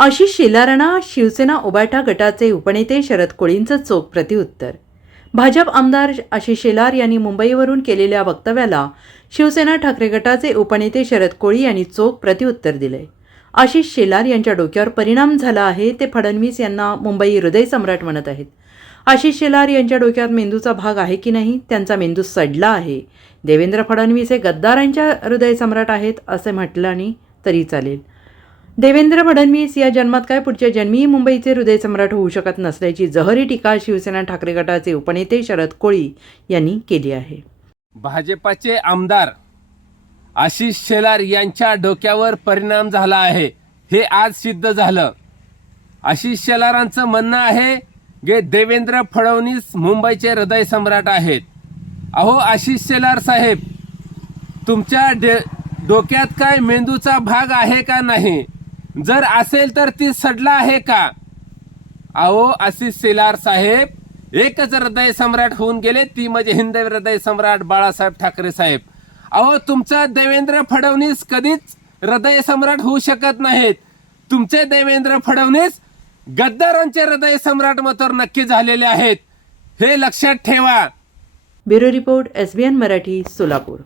आशिष शिलारणा शिवसेना उबाटा गटाचे उपनेते शरद कोळींचं चोख प्रतिउत्तर भाजप आमदार आशिष शेलार यांनी मुंबईवरून केलेल्या वक्तव्याला शिवसेना ठाकरे गटाचे उपनेते शरद कोळी यांनी चोख प्रतिउत्तर दिले. आशिष शेलार यांच्या डोक्यावर परिणाम झाला आहे ते फडणवीस यांना मुंबई हृदय सम्राट म्हणत आहेत. आशिष शेलार यांच्या डोक्यात मेंदूचा भाग आहे की नाही त्यांचा मेंदू सडला आहे. देवेंद्र फडणवीस हे गद्दारांच्या हृदय सम्राट आहेत असे म्हटल्याने तरी चालेल. देवेंद्र फडणवीस या जन्मात काय पुढच्या जन्मीही मुंबईचे हृदय सम्राट होऊ शकत नसल्याची जहरी टीका शिवसेना ठाकरे गटाचे उपनेते शरद कोळी यांनी केली आहे. भाजपाचे आमदार आशिष शेलार यांच्या डोक्यावर परिणाम झाला आहे. हे आज सिद्ध झालं. आशिष शेलारांचं म्हणणं आहे की देवेंद्र फडणवीस मुंबईचे हृदय सम्राट आहेत. अहो आशिष शेलार साहेब तुमच्या डे डोक्यात काय मेंदूचा भाग आहे का नाही? जर असेल तर ती सडला आहे का? अहो आशिष शेलार साहेब एकच हृदय सम्राट होऊन गेले ती म्हणजे हिंद हृदय सम्राट बाळासाहेब ठाकरे साहेब. अहो तुमचा देवेंद्र फडणवीस कधीच हृदय सम्राट होऊ शकत नाहीत. तुमचे देवेंद्र फडणवीस गद्दारांचे हृदय सम्राट मात्र नक्की झालेले आहेत. हे लक्षात ठेवा. Bureau report S B N Marathi Solapur.